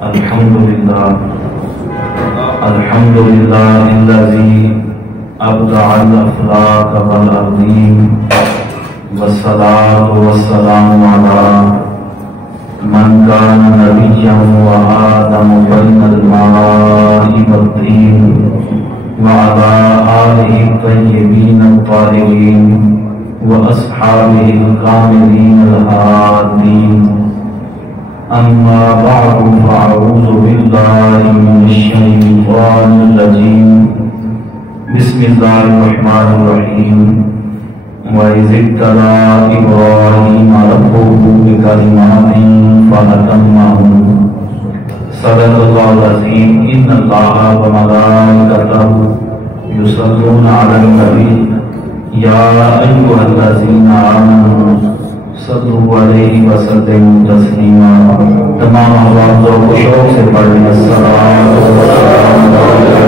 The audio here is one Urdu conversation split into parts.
الحمدللہ الذی ابدع الافلاک والارضین والصلاة والسلام علی من کان نبیا وآدم بین الماء والطین وعلى آلہ الطیبین الطاہرین واصحابہ الکاملین الہادین اما بعد فاعوذ باللہ من الشیطان الرجیم بسم اللہ الرحمن الرحیم وَإِذِ ابْتَلَىٰ إِبْرَاهِيمَ رَبُّهُ بِكَلِمَاتٍ فَأَتَمَّهُنَّ صدق اللہ العظیم ان اللہ وملائکتہ یصلون علی النبی یا ایھا الذین آمنوا صلوا علیہ وسلموا تسلیما۔ تمام احباب ذوق و شوق سے پڑھیں الصلاۃ والسلام علیہ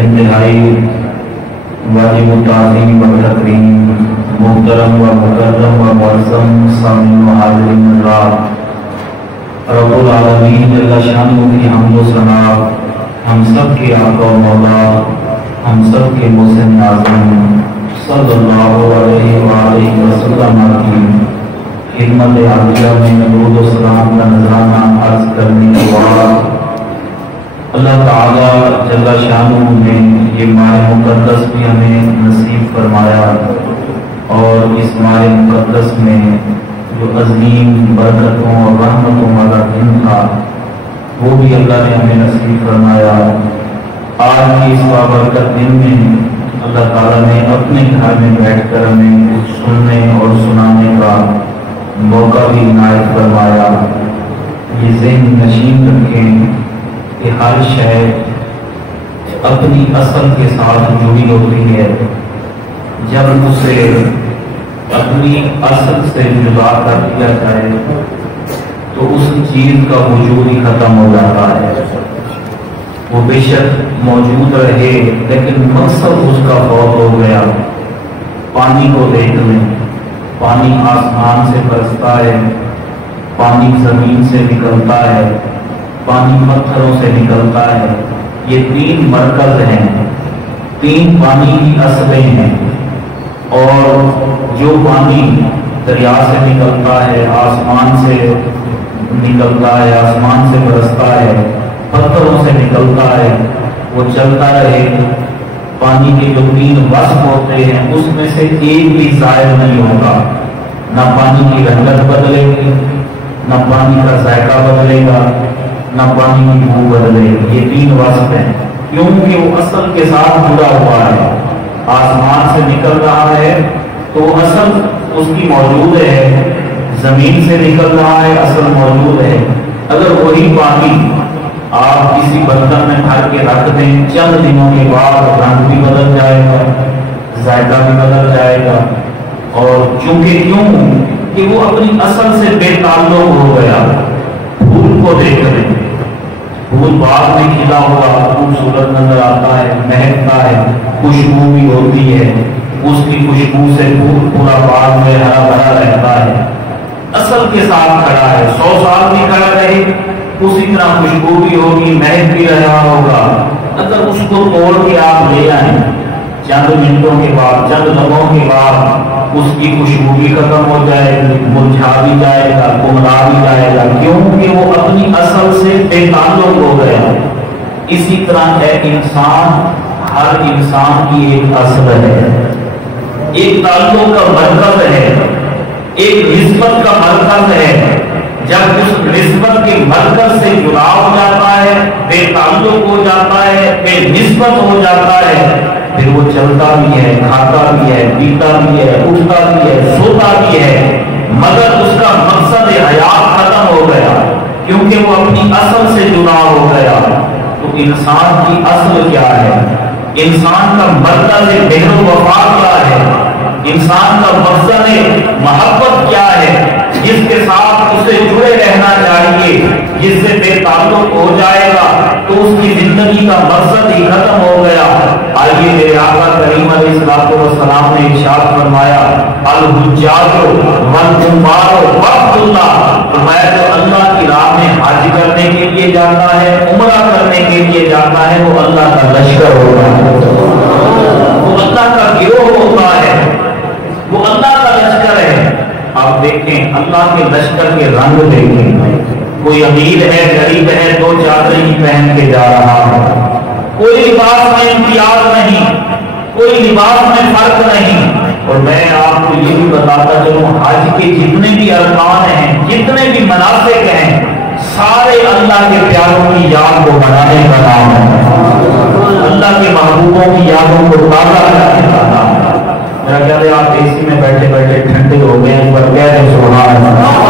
انتہائی واجب التعظیم و تکریم محترم و مکرم و معظم سامعین و حاضرین حضرات، رب العالمین جل شانہ کی حمد و ثنا ہم سب کے آقا و مولا، ہم سب کے محسن اعظم صلی اللہ علیہ وآلہ وسلم کی خدمت عالیہ میں درود و سلام کا نذرانہ عرض کرنے کے بعد اللہ تعالیٰ جل شانہ نے یہ ماہ مقدس بھی ہمیں نصیب فرمایا، اور اس ماہ مقدس میں جو عظیم برکتوں اور رحمتوں والا دن تھا وہ بھی اللہ نے ہمیں نصیب فرمایا۔ آج کی اس بابرکت دن میں اللہ تعالیٰ نے اپنے گھر میں بیٹھ کر ہمیں کچھ سننے اور سنانے کا موقع بھی عنایت فرمایا۔ یہ ذہن نشین رکھیں کہ ہر شے اپنی اصل کے ساتھ جڑی ہوتی ہے، جب اسے اپنی اصل سے جدا کر دیا جائے تو اس چیز کا وجود ہی ختم ہو جاتا ہے۔ وہ بے شک موجود رہے لیکن مقصد اس کا فوت ہو گیا۔ پانی کو دیکھ لیں، پانی آسمان سے برستا ہے، پانی زمین سے نکلتا ہے، پانی پتھروں سے نکلتا ہے۔ یہ تین مرکز ہیں، تین پانی کی اصلیں ہیں، اور جو پانی دریا سے نکلتا ہے، آسمان سے نکلتا ہے، آسمان سے برستا ہے، پتھروں سے نکلتا ہے، وہ چلتا رہے۔ پانی کے جو تین وصف ہوتے ہیں اس میں سے ایک بھی زائل نہیں ہوگا، نہ پانی کی رنگت بدلے گی، نہ پانی کا ذائقہ بدلے گا، نہ پانی کی بو بدلے گی۔ یہ تین وصف ہیں کیونکہ وہ اصل کے ساتھ جڑا ہوا ہے۔ آسمان سے نکل رہا ہے تو اصل اس کی موجود ہے، زمین سے نکل رہا ہے اصل موجود ہے۔ اگر وہی پانی آپ کسی برتن میں بھر کے رکھ دیں، چند دنوں کے بعد رنگ بھی بدل جائے گا، ذائقہ بھی بدل جائے گا، اور چونکہ کیوں کہ وہ اپنی اصل سے بے تعلق ہو گیا۔ پھول کو دیکھ لیں، پھول باغ میں کھلا ہوا خوبصورت نظر آتا ہے، مہکتا ہے، خوشبو بھی ہوتی ہے، اس کی خوشبو سے پورا باغ میں ہرا بھرا رہتا ہے۔ اصل کے ساتھ کھڑا ہے، 100 سال بھی کھڑا رہے اسی طرح خوشبو بھی ہوگی، مہک بھی رہا ہوگا۔ اگر اس کو توڑ کے آپ لے آئیں چند منٹوں کے بعد، چند لمحوں کے بعد اس کی خوشبو بھی ختم ہو جائے گی، مرجھا بھی جائے گا، گمرا بھی جائے گا، کیونکہ وہ اپنی اصل سے بے تعلق ہو گیا۔ اسی طرح ہے انسان، ہر انسان کی ایک اصل ہے، ایک تعلق کا مرکز ہے، ایک نسبت کا مرکز ہے۔ جب اس نسبت کے مرکز سے جدا ہو جاتا ہے، بے تعلق ہو جاتا ہے، بے نسبت ہو جاتا ہے، پھر وہ چلتا بھی ہے، کھاتا بھی ہے، پیتا بھی ہے، اٹھتا بھی ہے، سوتا بھی ہے، مگر اس کا مقصد حیات ختم ہو گیا کیونکہ وہ اپنی اصل سے جدا ہو گیا۔ تو انسان کی اصل کیا ہے؟ انسان کا مرکز مہر و وفا کیا ہے؟ انسان کا مقصد محبت کیا ہے؟ جس جس سے بے تعلق ہو جائے گا تو اس کی زندگی کا مقصد ہی ختم ہو گیا۔ آئیے میرے آقا کریم علیہ الصلوۃ والسلام نے ارشاد فرمایا الحجاج والعمار وفد اللہ، فرمایا جو اللہ کی راہ میں حج کرنے کے لیے جاتا ہے، عمرہ کرنے کے لیے جاتا ہے، وہ اللہ کا لشکر ہوتا ہے، وہ اللہ کا گروہ ہوتا ہے، وہ اللہ کا لشکر ہے۔ آپ دیکھیں اللہ کے لشکر کے رنگ دیکھیں، کوئی امیر ہے غریب ہے دو چادریں ہی پہن کے جا رہا ہے، کوئی لباس میں امتیاز نہیں، کوئی لباس میں فرق نہیں۔ اور میں آپ کو یہ بھی بتاتا چلوں حج کے جتنے بھی ارکان ہیں، جتنے بھی مناسک ہیں، سارے اللہ کے پیاروں کی یاد کو بنانے کا نام ہے، اللہ کے محبوبوں کی یادوں کو تازہ کرنے کا نام ہے۔ میرا خیال ہے آپ اے سی میں بیٹھے بیٹھے ٹھنڈے ہو گئے ہیں، پر کہہ دیں سبحان اللہ۔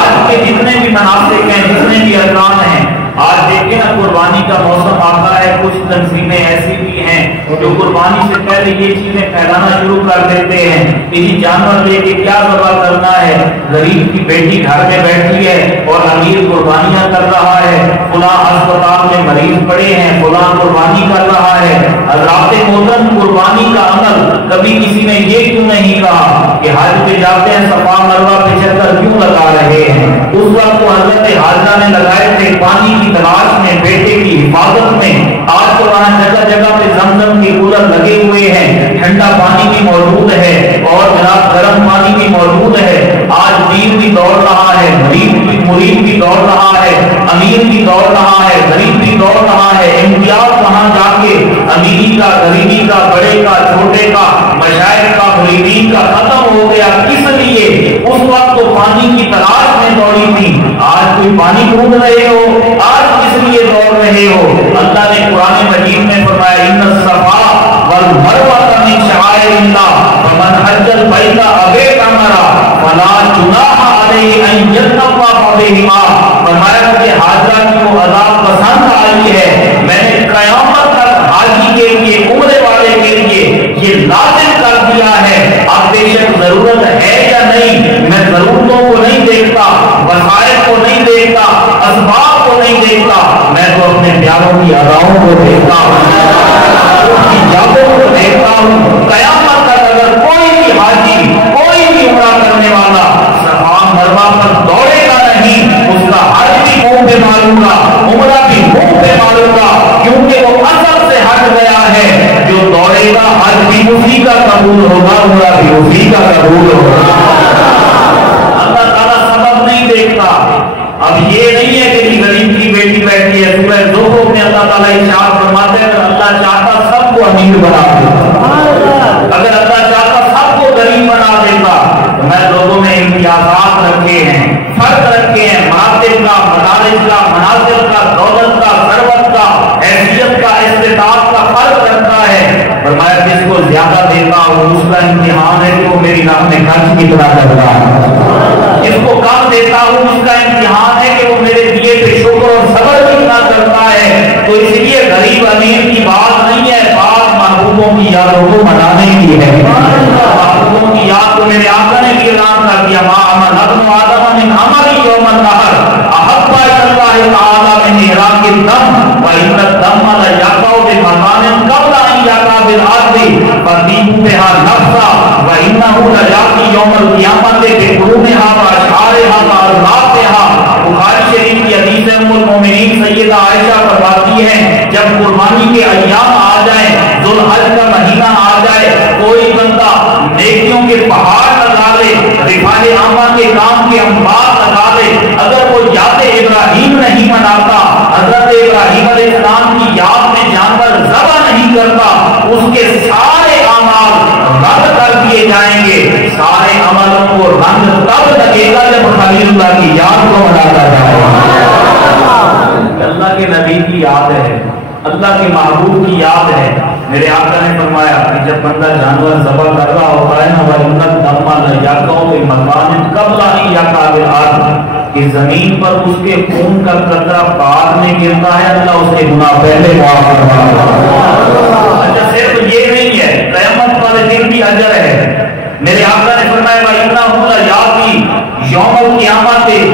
آج کے جتنے بھی مناسک ہیں، جتنے بھی ارکان ہیں، آج دیکھیں نا قربانی کا موسم آتا ہے، کچھ تنظیمیں ایسی بھی ہیں جو قربانی سے پہلے یہ چیزیں پھیلانا شروع کر دیتے ہیں کہ جی جانور لے کے کیا ذبح کرنا ہے، غریب کی بیٹی گھر میں بیٹھی ہے اور امیر قربانیاں کر رہا ہے، فلاں ہسپتال میں مریض پڑے ہیں، فلاں قربانی کر رہا ہے۔ حضرات محترم قربانی کا عمل کبھی کسی نے یہ کیوں نہیں کہا کہ حج پہ جاتے ہیں صفا مروہ پہ چل کر کیوں لگا رہے ہیں؟ اس وقت تو حضرت حاجہ نے لگائے تھے پانی کی تلاش میں، بیٹے کی حفاظت میں۔ آج تو وہاں جگہ جگہ پہ زمزم کے کولر لگے ہوئے ہیں، ٹھنڈا پانی بھی موجود ہے اور جناب گرم پانی بھی موجود ہے۔ آج دین بھی دوڑ رہا ہے، مرید بھی دوڑ رہا ہے، امیر بھی دوڑ رہا ہے، غریب بھی دوڑ رہا ہے۔ امتیاز وہاں جا کے امیری کا، غریبی کا، بڑے کا، چھوٹے کا، مشائخ کا، مریدین کا ختم ہو گیا۔ کس لیے؟ اس وقت تو پانی کی تلاش میں دوڑی تھی، آج کوئی پانی ڈھونڈ رہے ہو، آج کس لیے دوڑ رہے ہو؟ اللہ نے قرآن مجید میں فرمایا ان الصفا والمروہ من شعائر اللہ فمن حج البیت او اعتمر فلا جناح علیہ ان یطوف بہما، فرمایا کہ حاجہ کی وہ عذاب پسند آئی ہے، میں نے قیامت تک حاجی کے لیے، عمرے والے کے لیے یہ لازم کر دیا ہے۔ اب بے شک ضرورت ہے یا نہیں، میں ضرورتوں کو نہیں دیکھتا، وسائل کو نہیں دیکھتا، اسباب کو نہیں دیکھتا، میں تو اپنے پیاروں کی اداؤں کو دیکھتا ہوں، ان کی یادوں کو دیکھتا ہوں۔ قیامت تک اگر کوئی بھی حاجی، کوئی بھی عمرہ کرنے والا صفا مروہ پر دوڑے گا نہیں، اس کا حج بھی منہ پہ معلوم گا، عمرہ بھی منہ پہ معلوم گا، کیونکہ وہ اصل سے ہٹ گیا ہے۔ جو دوڑے گا حج بھی اسی کا قبول ہوگا، عمرہ بھی اسی کا قبول ہوگا۔ اللہ تعالیٰ سبب نہیں دیکھتا۔ اب یہ نہیں ہے کہ غریب کی بیٹی بیٹھی ہے، سورہ زخرف میں اللہ تعالیٰ ارشاد فرماتے ہیں اگر اللہ چاہتا سب کو امیر بنا دیتا، اگر اللہ چاہتا سب کو غریب بنا دیتا، تو میں لوگوں میں امتیازات رکھے ہیں، فرق رکھے ہیں، مراتب کا، مدارج کا، منازل کا، دولت کا، ثروت کا، حیثیت کا، استطاعت کا فرق رکھتا ہے۔ فرمایا جس کو زیادہ دیتا ہوں اس کا امتحان ہے کہ وہ میری راہ میں خرچ کتنا کرتا ہے، جس کو کم دیتا ہوں اس کا امتحان ہے کہ وہ میرے دیے پہ شکر اور صبر کتنا کرتا ہے۔ تو اس لیے غریب امیر کی بات نہیں ہے، بات محبوبوں کی یادوں کو منانے کی ہے۔ محبوبوں کی یاد کو میرے آقا نے بھی اعلان کر دیا ما عمل ابن آدم من عمل یوم النحر احب الی اللہ تعالی من احراق الدم وان الدم لا یقع بمکان قبل ان یقع بالارض فذیبها نفسا وانه لیاتی یوم القیامت بقرونها واشعارها وارضاتها۔ بخاری شریف کی حدیث ہے، ام المومنین سیدہ عائشہ فرماتی ہیں جب قربانی کے ایام آ جائیں، ذوالحج کا مہینہ آ جائے، کوئی بندہ نیکیوں کے پہاڑ لگا لے، رفاہ عامہ کے کام کے انبار لگا لے، اگر وہ یاد ابراہیم نہیں مناتا، حضرت ابراہیم علیہ السلام کی یاد میں جانور ذبح نہیں کرتا، اس کے سارے اعمال رد کر دیے جائیں گے۔ سارے عملوں کو رنگ تب لگے گا جب خلیل اللہ کی یاد کو مناتا جائے گا۔ اللہ کے نبی کی یاد ہے، اللہ کے محبوب کی یاد ہے۔ میرے آقا نے فرمایا کہ جب بندہ جانور ذبح کر رہا ہوتا ہے نا وَإِنَّ الدَّمَّ لَيَقْعُ بِمَكَانٍ قَبْلَ أَن يَقَعَ بِالْأَرْضِ، کہ زمین پر اس کے خون کا قطرہ بعد میں گرتا ہے، اللہ اس کے گناہ پہلے معاف فرماتا ہے۔ اچھا صرف یہ نہیں ہے، قیامت والے دن بھی اجر ہے۔ میرے آقا نے فرمایا وَإِنَّهُ لَيَأْتِي يَوْمَ الْقِيَامَةِ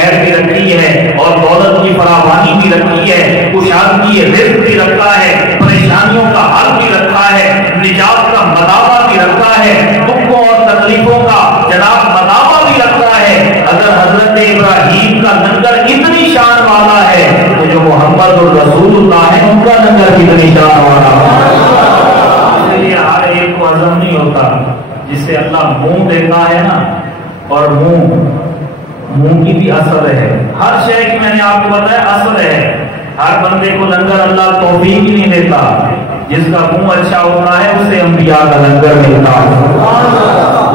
خیر بھی رکھی ہے اور دولت کی فراوانی بھی رکھی ہے، کشادگی رزق بھی رکھا ہے، پریشانیوں کا حل بھی رکھا ہے، نجات کا مداوع بھی رکھا ہے، دکھوں اور تکلیفوں کا جناب مداوع بھی رکھا ہے۔ اگر حضرت ابراہیم کا لنگر اتنی شان والا ہے تو جو محمد الرسول اللہ ہے ان کا لنگر کتنی شان والا ہے۔ اس لیے ہر ایک کو ہضم نہیں ہوتا، جسے اللہ منہ دیتا ہے نا، اور منہ کی بھی اثر ہے، ہر شے کی میں نے آپ کو بتایا اثر ہے۔ ہر بندے کو لنگر اللہ توفیق ہی نہیں دیتا، جس کا منہ اچھا ہوتا ہے اسے انبیاء کا لنگر ملتا ہے۔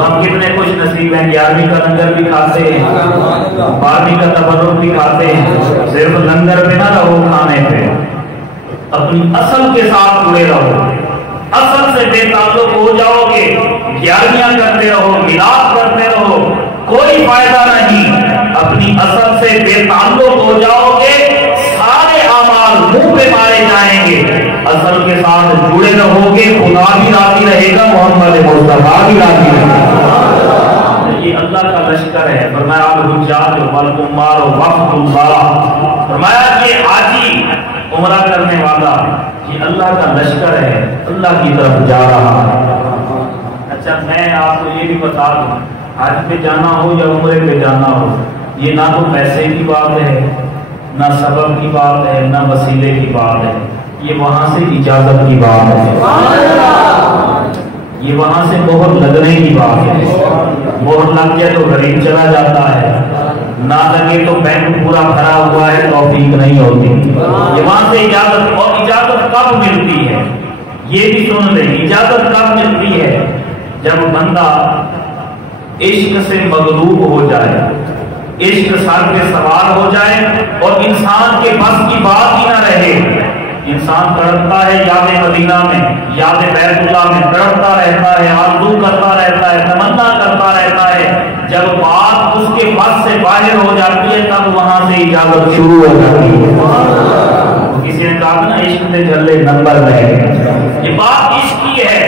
ہم کتنے خوش نصیب ہیں، 11ویں کا لنگر بھی کھاتے ہیں، 12ویں کا تبرک بھی کھاتے ہیں۔ صرف لنگر پہ نہ رہو، کھانے پہ اپنی اصل کے ساتھ جڑے رہو، اصل سے بے تعلق ہو جاؤ گے، 11ویاں کرتے رہو، میلاد کرتے رہو، کوئی فائدہ نہیں۔ اپنی اصل سے بے تعلق ہو جاؤ گے، سارے اعمال منہ پہ مارے جائیں گے۔ اصل کے ساتھ جڑے رہو گے، خدا بھی راضی رہے گا، محمد مصطفیٰ بھی راضی رہے گا۔ یہ اللہ کا لشکر ہے۔ فرمایا الحجاج والعمار وفد اللہ، فرمایا کہ حاجی عمرہ کرنے والا یہ اللہ کا لشکر ہے، اللہ کی طرف جا رہا ہے۔ اچھا میں آپ کو یہ بھی بتا دوں، حج پہ جانا ہو یا عمرے پہ جانا ہو، یہ نہ تو پیسے کی بات ہے، نہ سبب کی بات ہے، نہ وسیلے کی بات ہے، یہ وہاں سے اجازت کی بات ہے، یہ وہاں سے مہر لگنے کی بات ہے۔ مہر لگ گیا تو غریب چلا جاتا ہے، نہ لگے تو بینک پورا بھرا ہوا ہے، توفیق نہیں ہوتی۔ یہ وہاں سے اجازت، اور اجازت کب ملتی ہے یہ بھی سن لیں، اجازت کب ملتی ہے؟ جب بندہ عشق سے مغلوب ہو جائے، عشق سر پہ سوار ہو جائے اور انسان کے بس کی بات ہی نہ رہے۔ انسان تڑپتا ہے یاد مدینہ میں، یاد بیت اللہ میں، تڑپتا رہتا ہے، آرزو کرتا رہتا ہے، تمنا کرتا رہتا ہے۔ جب بات اس کے بس سے باہر ہو جاتی ہے تب وہاں سے اجازت شروع ہو جاتی ہے۔ کسی نے کہا نا عشق سے جھلے نمبر نہیں، یہ بات عشق کی ہے،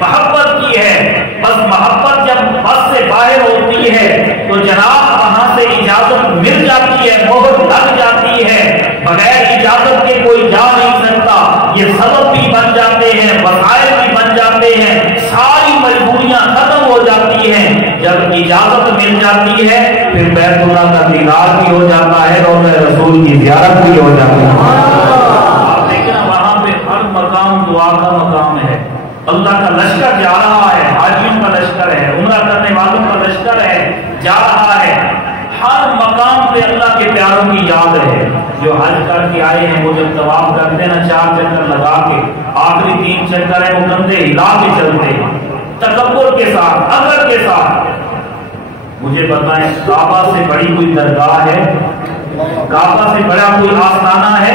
محبت کی ہے۔ بس محبت جب بس سے باہر ہوتی ہے تو جناب وہاں سے اجازت مل جاتی ہے، مہر لگ جاتی ہے۔ بغیر اجازت کے کوئی جا نہیں سکتا۔ یہ سبب بھی بن جاتے ہیں، وسائل بھی بن جاتے ہیں، ساری مجبوریاں ختم ہو جاتی ہیں۔ جب اجازت مل جاتی ہے پھر بیت اللہ کا دیدار بھی ہو جاتا ہے، روضہ رسول کی زیارت بھی ہو جاتی ہے۔ آپ دیکھیں نا وہاں پہ ہر مقام دعا کا مقام ہے۔ اللہ کا لشکر جا رہا ہے، حاجیوں کا لشکر ہے، عمرہ کرنے والوں کا لشکر ہے، جا رہا ہے۔ ہر مقام پہ اللہ کے پیاروں کی یاد ہے۔ جو حج کر کے آئے ہیں وہ جب طواف کرتے ہیں نا 4 چکر لگا کے، آخری 3 چکر ہے وہ کندھے ہلا کے چلتے ہیں، تکبر کے ساتھ، عقل کے ساتھ۔ مجھے بتائیں کعبہ سے بڑی کوئی درگاہ ہے؟ کعبہ سے بڑا کوئی آستانہ ہے؟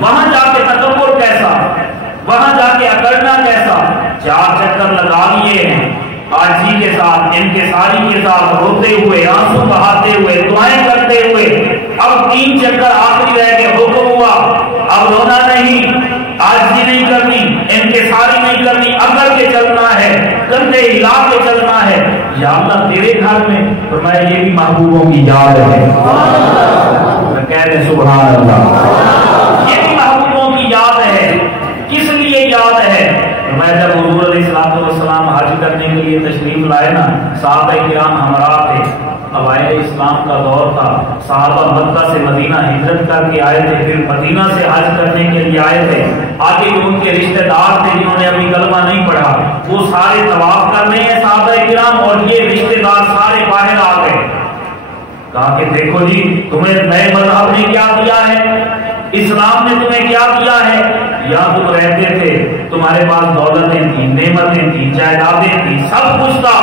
وہاں جا کے تکبر کیسا، وہاں جا کے اکڑنا کیسا؟ 4 چکر لگا لیے ہیں آجی کے ساتھ، انکساری کے ساتھ، روتے ہوئے، آنسو بہاتے ہوئے، دعائیں کرتے ہوئے۔ اب 3 چکر آخری رہ کے حکم ہوا، اب رونا نہیں، آجی نہیں کرنی، انکساری نہیں کرنی، اکڑ کے چلنا ہے، کندھے ہلا کے چلنا ہے۔ یا اللہ تیرے گھر میں، فرمایا یہ بھی محبوبوں کی یاد ہے۔ کہہ رہے سبحان اللہ، یہ بھی محبوبوں کی یاد ہے۔ کس لیے یاد ہے؟ میں جب حضور علیہ السلام حج کرنے کے لیے تشریف لائے نا، صحابہ کرام ہمراہ تھے، اوائل اسلام کا دور تھا، صحابہ مکہ سے مدینہ ہجرت کر کے آئے تھے، پھر مدینہ سے حج کرنے کے لیے آئے تھے۔ آگے ان کے رشتہ دار تھے جنہوں نے ابھی کلمہ نہیں پڑھا، وہ سارے طواف کر رہے ہیں صحابہ کرام، اور یہ رشتہ دار سارے باہر آ گئے۔ کہا کہ دیکھو جی تمہیں نئے مذہب نے کیا دیا ہے، اسلام نے تمہیں کیا دیا ہے؟ یہاں تم رہتے تھے، تمہارے پاس دولتیں تھیں، نعمتیں تھیں، جائیدادیں تھیں، سب کچھ تھا۔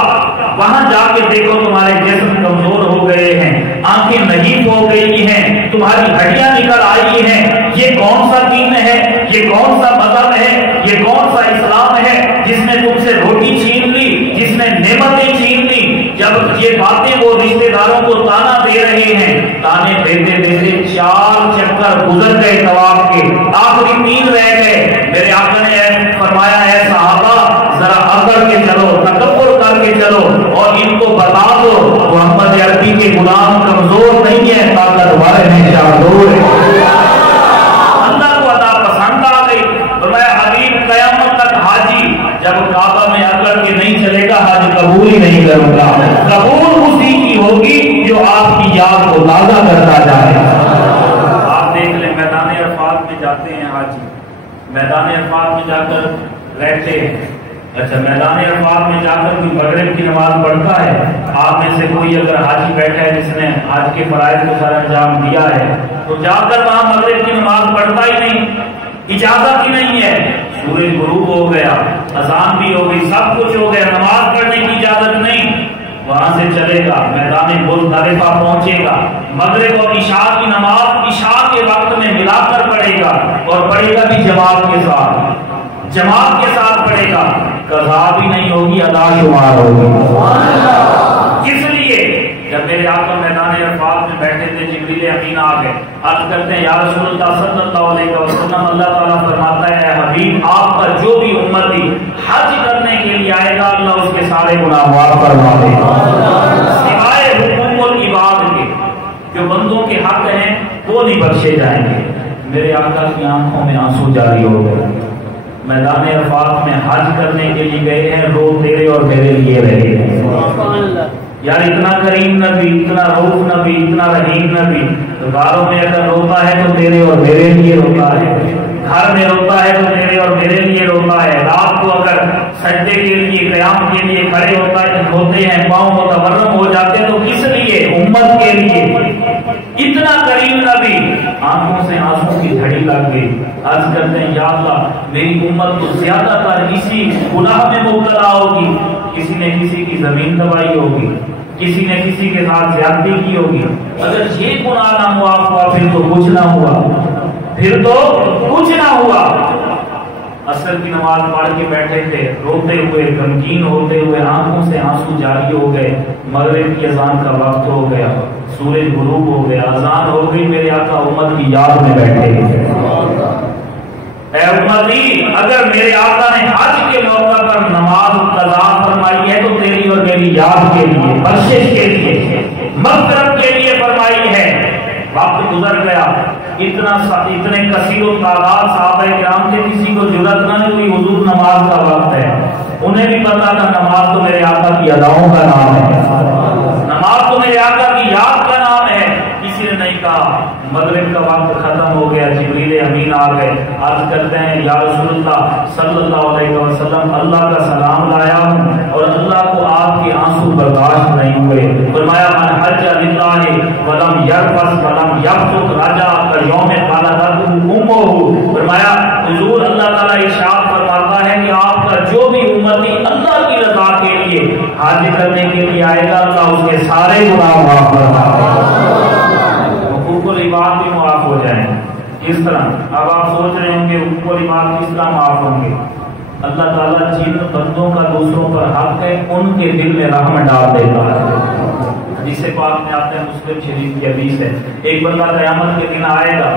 وہاں جا کے دیکھو تمہارے جسم کمزور ہو گئے ہیں، آنکھیں نحیف ہو گئی ہیں، تمہاری ہڈیاں نکل آئی ہیں۔ یہ کون سا دین ہے، یہ کون سا مذہب ہے، یہ کون سا اسلام ہے جس نے تم سے روٹی چھین لی، جس نے نعمتیں چھین لی؟ جب یہ باتیں وہ رشتے داروں کو تانا دے رہے ہیں، تانے دیتے دیتے 4 چکر گزر گئے طواف کے، آخری 3 رہ گئے۔ میرے آقا نے فرمایا ہے صحابہ ذرا اکڑ کے چلو، تکبر کر کے چلو، اور ان کو بتا دو محمد عربی کے غلام کمزور نہیں ہے، کعبہ میں اکڑ کے نہیں چلے گا حج قبول ہی نہیں کروں گا. قبول اسی کی ہوگی جو آپ کی یاد کو تازہ کرتا جائے. آپ دیکھ لیں میدان عرفات میں جاتے ہیں حاجی, میدان عرفات میں جا کر رہتے ہیں. اچھا, میدان عرفات میں جا کر کوئی مغرب کی نماز پڑھتا ہے؟ آپ میں سے کوئی اگر حاجی بیٹھا ہے جس نے حج کے فرائض کو سر انجام دیا ہے تو جا کر وہاں مغرب کی نماز پڑھتا ہی نہیں, اجازت ہی نہیں ہے. سورج غروب ہو گیا, اذان بھی ہو گئی, سب کچھ ہو گیا, نماز پڑھنے کی اجازت نہیں. وہاں سے چلے گا, میدان مزدلفہ پہنچے گا, مغرب اور عشاء کی نماز عشاء کے وقت میں ملا کر پڑھے گا, اور پڑھے گا بھی جماعت کے ساتھ, جماعت کے ساتھ پڑھے گا. قضا بھی نہیں ہوگی, ادا شمار ہوگی. کس لیے؟ جب میرے آقا میدان عرفات میں بیٹھے تھے, جبریل امین آ گئے, عرض کرتے ہیں یا رسول اللہ صلی اللہ علیہ وسلم, اللہ تعالیٰ فرماتا ہے حبیب آپ پر جو بھی امتی حج کرنے کے لیے آئے گا اللہ اس کے سارے گناہ معاف فرما دے گا, سوائے حقوق العباد کے جو بندوں کے حق ہیں وہ نہیں بخشے جائیں گے. میرے آقا کی آنکھوں میں آنسو جاری ہو گئے. میدان عرفات میں حج کرنے کے لیے گئے ہیں, رو تیرے اور میرے لیے رہے ہیں. یار اتنا کریم نبی, اتنا رؤوف نبی, اتنا رحیم نبی, غاروں میں اگر روتا ہے تو تیرے اور میرے لیے روتا ہے, گھر میں روتا ہے تو تیرے اور میرے لیے روتا ہے, رات کو اگر سجدے کے لیے قیام کے لیے کھڑے ہوتے ہیں, پاؤں متورم ہو جاتے تو کس لیے؟ امت کے لیے. اتنا کریم نبی, آنکھوں سے آنسو کی جھڑی لگ گئی. عرض کرتے ہیں یا اللہ میری امت تو زیادہ تر اسی گناہ میں مبتلا ہوگی, کسی نے کسی کی زمین دبائی ہوگی, کسی نے کسی کے ساتھ زیادتی کی ہوگی. اگر یہ گناہ نہ معاف ہوا پھر تو کچھ نہ ہوا, پھر تو کچھ نہ ہوا. عصر کی نماز پڑھ کے بیٹھے تھے, روتے ہوئے, غمگین ہوتے ہوئے, آنکھوں سے آنسو جاری ہو گئے. مغرب کی اذان کا وقت ہو گیا, سورج غروب ہو گیا, اذان ہو گئی. میرے آقا امت کی یاد میں بیٹھے, اے امتی اگر میرے آقا نے حج کے موقع پر نماز قضا فرمائی ہے تو تیری اور میری یاد کے لیے, بخشش کے لیے, مغفرت کے لیے فرمائی ہے. وقت گزر گیا, اتنے کثیر و تعداد صحابہ کرام کے کسی کو جرأت نہ ہوئی, حضور نماز کا وقت ہے. انہیں بھی پتا تھا نماز تو میرے آقا کی اداؤں کا نام ہے, نماز تو میرے آقا کی یاد کا نام ہے. کسی نے نہیں کہا. مغرب کا وقت ختم ہو گیا, جبریل امین آ گئے, عرض کرتے ہیں یا رسول اللہ صلی اللہ علیہ وسلم اللہ کا سلام لایا ہوں اور اللہ کو آپ کے آنسو برداشت نہیں ہوئے. فرمایا من حج للہ ولم یرفث ولم یفسق رجع کیوم ولدتہ امہ. فرمایا حضور اللہ تعالیٰ ارشاد فرماتا ہے کہ آپ کا جو بھی امتی اللہ کی رضا کے لیے حج کرنے کے لیے آئے گا اللہ اس کے سارے گناہ معاف فرما دے گا, حقوق العباد بھی معاف ہو جائیں. کس طرح؟ اب آپ سوچ رہے ہوں گے حقوق العباد کس طرح معاف ہوں گے. اللہ تعالیٰ جن بندوں کا دوسروں پر حق ہے ان کے دل میں رحم ڈال دیتا ہے. حدیث پاک میں آتے ہیں, مسلم شریف کی حدیث ہے, ایک بندہ قیامت کے دن آئے گا,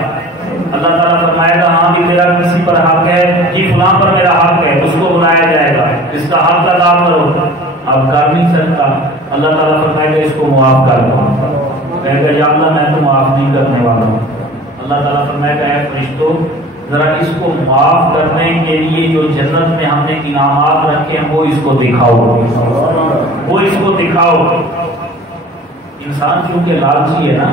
اللہ تعالیٰ فرمائے گا ہاں بھی تیرا کسی پر حق ہے, جی فلاں پر میرا حق ہے. اس کو بلایا جائے گا, اس کا حق ادا کرو. اب کر نہیں سکتا, اللہ تعالیٰ فرمائے گا اس کو معاف کر دو. کہے گا یا اللہ میں تو معاف نہیں کرنے والا ہوں. اللہ تعالیٰ فرمائے گا اے فرشتوں ذرا اس کو معاف کرنے کے لیے جو جنت میں ہم نے انعامات رکھے ہیں وہ اس کو دکھاؤ, وہ اس کو دکھاؤ. انسان کیونکہ لالچی ہے نا,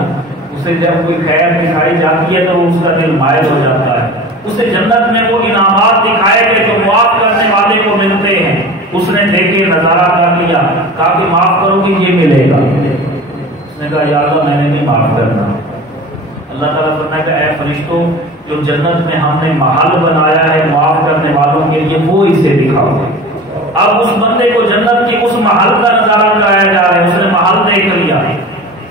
اسے جب کوئی خیر دکھائی جاتی ہے تو اس کا دل مائل ہو جاتا ہے. اسے جنت میں وہ انعامات دکھائے گئے جو معاف کرنے والے کو ملتے ہیں. اس نے دیکھے, نظارہ کر لیا, کہا کہ معاف کرو گے یہ ملے گا. اس نے کہا یا اللہ میں نے نہیں معاف کرنا. اللہ تعالیٰ فرمائے گا اے فرشتوں جو جنت میں ہم نے محل بنایا ہے معاف کرنے والوں کے لیے وہ اسے دکھاؤ. اب اس بندے کو جنت کی اس محل کا نظارہ کرایا جا رہا ہے, اس نے محل دیکھ لیا.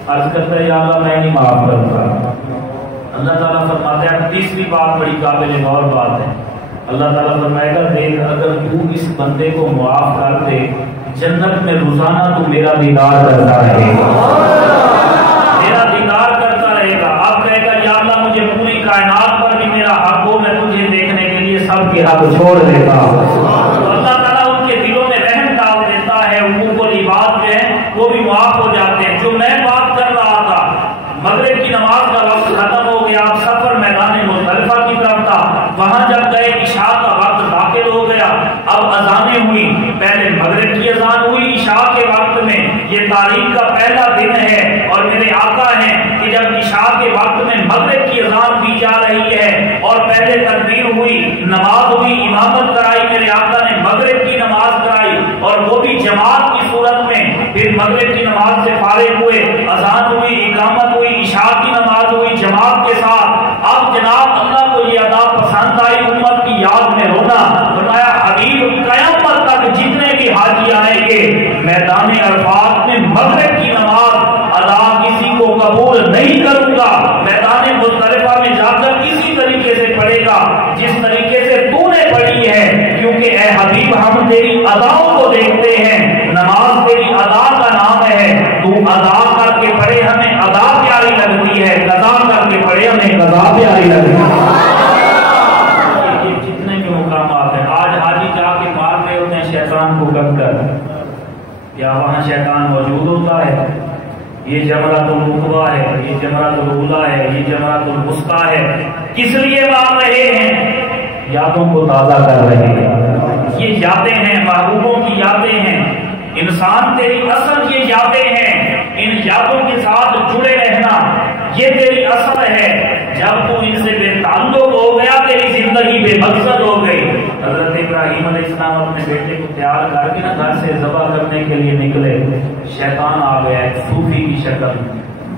عرض کرتا ہے یا اللہ میں نہیں معاف کرتا. اللہ تعالیٰ فرماتے ہیں تیسری بات بڑی قابل غور بات ہے. اللہ تعالیٰ فرمائے گا دیکھ اگر تو اس بندے کو معاف کر دے جنت میں روزانہ تو میرا دیدار کرتا رہے گا, میرا دیدار کرتا رہے گا. اب کہے گا یا اللہ مجھے پوری کائنات پر بھی میرا حق ہو, میں تجھے دیکھنے کے لیے سب کے حق چھوڑ دیتا ہوں. اللہ تعالیٰ ان کے دلوں میں رحم ڈال دیتا ہے, حقوق العباد جو ہیں وہ بھی معاف ہو جاتے ہیں. جو میں بات کر رہا تھا مغرب کی نماز کا وقت ختم ہو گیا, آپ سفر میدان مزدلفہ کی طرف تھا, وہاں جب گئے عشاء کا وقت داخل ہو گیا, اب اذانیں ہوئی, امامت کرائی میرے آقا نے مغرب کی نماز کرائی، اور وہ بھی جماعت کی صورت میں۔ پھر مغرب کی نماز سے فارغ ہوئے، اذان ہوئی، اقامت ہوئی، عشاء کی نماز ہوئی جماعت کے ساتھ۔ اب جناب اللہ کو یہ ادا پسند آئی امت کی یاد میں رونا۔ فرمایا حبیب قیامت تک جتنے بھی حاجی آئیں گے میدان عرفات میں مغرب کی نماز ادا کسی کو قبول نہیں کروں گا، میدان مزدلفہ میں جا کر اسی طریقے سے پڑھے گا جس طریقے سے تو نے پڑھی ہے، کیونکہ اے حبیب ہم تیری اداؤں کو دیکھتے ہیں، نماز تیری ادا کا نام ہے، تو ادا کر کے پڑھے ہمیں ادا پیاری لگتی ہے، قضا کر کے پڑھے ہمیں قضا پیاری لگتی ہے۔ جتنے بھی مقامات ہیں آج حاجی جا کے مار رہے ہوتے ہیں شیطان کو کب کر، کیا وہاں شیطان موجود ہوتا ہے؟ یہ جمرۃ العقبہ ہے، یہ جمرۃ الاولیٰ ہے، یہ جمرۃ الوسطیٰ ہے، کس لیے مار رہے ہیں؟ یادوں کو تازہ کر رہے ہیں، یہ یادیں ہیں، محبوبوں کی یادیں ہیں، انسان تیری اصل یہ یادیں ہیں، ان یادوں کے ساتھ جڑے رہنا یہ تیری اصل ہے۔ جب تو ان سے بے تعلق ہو گیا تیری زندگی بے مقصد ہو گئی۔ حضرت ابراہیم علیہ السلام اپنے بیٹے کو تیار کر کے گھر سے ذبح کرنے کے لیے نکلے، شیطان آ گیا ایک صوفی کی شکل،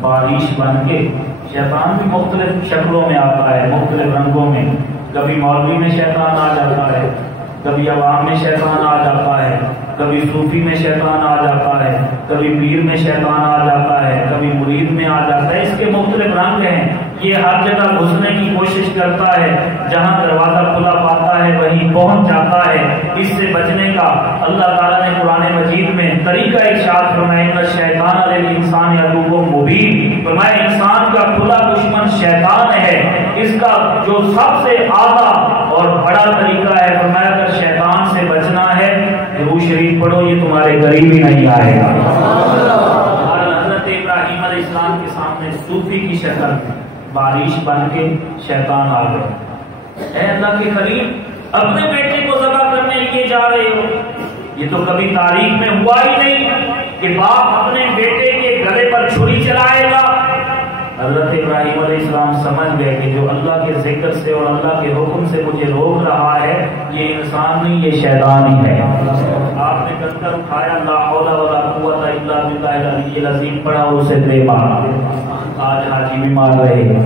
بارش بن کے۔ شیطان بھی مختلف شکلوں میں آتا ہے، مختلف رنگوں میں، کبھی مولوی میں شیطان آ جاتا ہے، کبھی عوام میں شیطان آ جاتا ہے، کبھی صوفی میں شیطان آ جاتا ہے، کبھی پیر میں شیطان آ جاتا ہے، کبھی مرید میں آ جاتا ہے، اس کے مختلف رنگ ہیں۔ یہ ہر جگہ گھسنے کی کوشش کرتا ہے، جہاں دروازہ کھلا پاتا ہے وہیں پہنچ جاتا ہے۔ اس سے بچنے کا اللہ تعالیٰ نے قرآن مجید میں طریقہ ارشاد فرمایا، ان الشیطان للانسان عدو مبین، فرمایا انسان کا کھلا دشمن شیطان ہے، اس کا جو سب سے اعلیٰ اور بڑا طریقہ ہے، فرمایا اگر شیطان سے بچنا ہے درود شریف پڑھو، یہ تمہارے قریب ہی نہیں آئے گا۔ حضرت ابراہیم علیہ السلام کے سامنے صوفی کی شکل بارش بن کے شیطان آ گئے۔ اے اللہ کے قریب اپنے بیٹے کو ذبح کرنے لیے جا رہے ہو، یہ تو کبھی تاریخ میں ہوا ہی نہیں کہ باپ اپنے بیٹے کے گلے پر چھری چلائے گا۔ حضرت ابراہیم علیہ السلام سمجھ گئے کہ جو اللہ کے ذکر سے اور اللہ کے حکم سے مجھے روک رہا ہے یہ انسان نہیں، یہ شیطان ہی ہے۔ آپ نے کنکر اٹھایا، لا حول ولا قوت الا باللہ العلی العظیم پڑھا اور اسے دے مارا۔ آج حاجی بھی مار رہے ہیں۔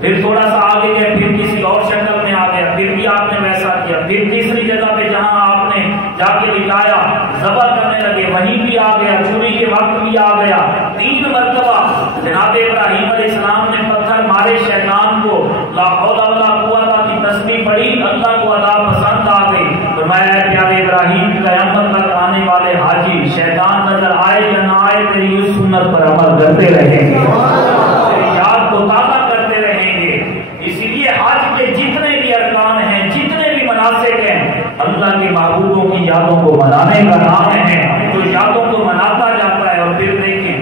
پھر تھوڑا سا آگے گئے، پھر کسی اور شکل میں آ گیا، پھر بھی آپ نے ویسا کیا۔ پھر تیسری جگہ پہ جہاں آپ نے جا کے لٹایا ذبح کرنے لگے وہیں بھی آ گیا، چھری کے وقت بھی آ گیا۔ 3 مرتبہ جناب ابراہیم علیہ السلام نے پتھر مارے شیطان کو، لا حول ولا قوت کی تسبیح پڑھی، اللہ کو ادا پسند آ گئی۔ فرمایا پیارے ابراہیم قیامت تک آنے والے حاجی شیطان نظر آئے یا نہ آئے تیری اس سنت پر عمل کرتے رہیں گے، تیری یاد کو تازہ کرتے رہیں گے۔ اسی لیے حج کے جتنے بھی ارکان ہیں، جتنے بھی مناسک ہیں، اللہ کے محبوبوں کی یادوں کو منانے کا نام ہے، جو یادوں کو مناتا جاتا ہے۔ اور پھر دیکھیں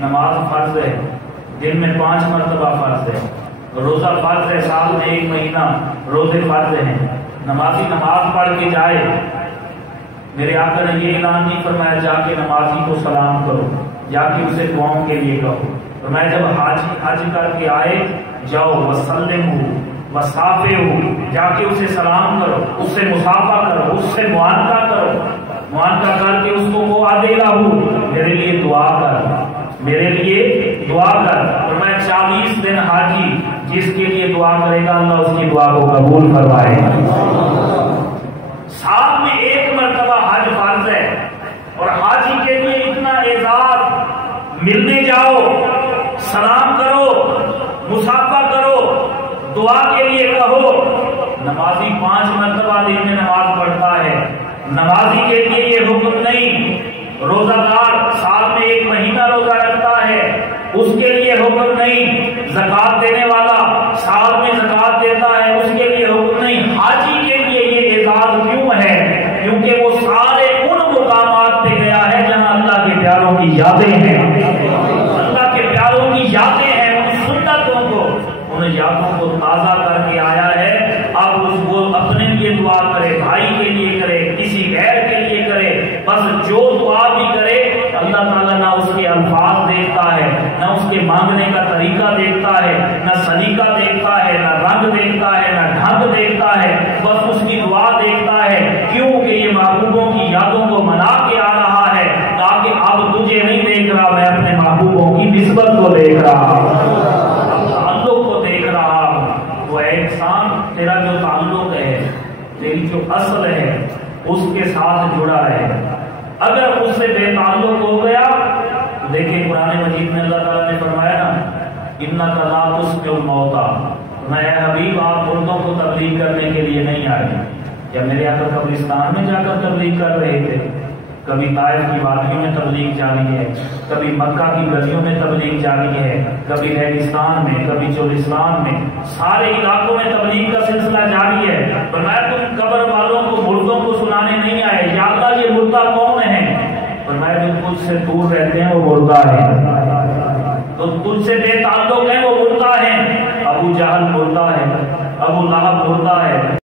نماز فرض ہے، دن میں 5 مرتبہ فرض ہے، روزہ فرض ہے، سال میں 1 مہینہ روزے فرض ہیں۔ نمازی نماز پڑھ کے جائے، میرے آقا نے یہ اعلان نہیں فرمایا جا کے نمازی کو سلام کرو، جا کے اسے قوم کے لیے کہو۔ فرمایا جب حج کر کے آئے جاؤ وسلموا وصافحوا، جا کے اسے سلام کرو، اس سے مصافحہ کرو، اس سے معانقہ کرو، معانقہ کر کے اس کو وہ آدے لاہو میرے لیے دعا کر، میرے لیے دعا کر۔ فرمایا 40 دن حاجی جس کے لیے دعا کرے گا اللہ اس کی دعا کو قبول فرمائے گا۔ سال میں 1 مرتبہ حج فرض ہے، اور حاجی کے لیے اتنا اعزاز، ملنے جاؤ، سلام کرو، مصافحہ کرو، دعا کے لیے کہو۔ نمازی 5 مرتبہ دن میں نماز پڑھتا ہے، نمازی کے لیے یہ حکم نہیں۔ روزہ دار سال میں 1 مہینہ روزہ رکھتا ہے، اس کے لیے حکم نہیں۔ زکات دینے والا سال میں زکات دیتا ہے، اس کے لیے حکم نہیں۔ حاجی کے لیے یہ اعزاز کیوں ہے؟ کیونکہ وہ سارے ان مقامات پہ گیا ہے جہاں اللہ کے پیاروں کی یادیں ہیں، اللہ کے پیاروں کی یادیں ہیں، ان سنتوں کو، ان یادوں کو تازہ کر کے آیا ہے۔ اب اس کو اپنے لیے دعا کرے، بھائی کے لیے کرے، کسی غیر کے لیے کرے، بس جو کی جو اصل ہے اس کے ساتھ جڑا رہے. اگر اس سے بے تعلق ہو گیا تو دیکھیں قرآن مجید میں اللہ تعالیٰ نے فرمایا نا اِنَّكَ لَا تُسْمِعُ الْمَوْتَىٰ، اے حبیب آپ مردوں کو تبلیغ کرنے کے لیے نہیں آئے. یا میرے آقا قبرستان میں جا کر تبلیغ کر رہے تھے، کبھی طائف کی وادیوں میں تبلیغ جاری ہے، کبھی مکہ کی گلیوں میں تبلیغ جاری ہے، کبھی ریگستان میں، کبھی چولستان میں، سارے علاقوں میں تبلیغ کا سلسلہ جاری ہے. فرمایا تم قبر والوں کو مردوں کو سنانے نہیں آئے. یا اللہ یہ مردہ کون ہے؟ فرمایا جو تجھ سے دور رہتے ہیں وہ مردہ ہے، تو تجھ سے بے تعلق ہے وہ مردہ ہے. ابو جہل مردہ ہے، ابو لہب مردہ ہے.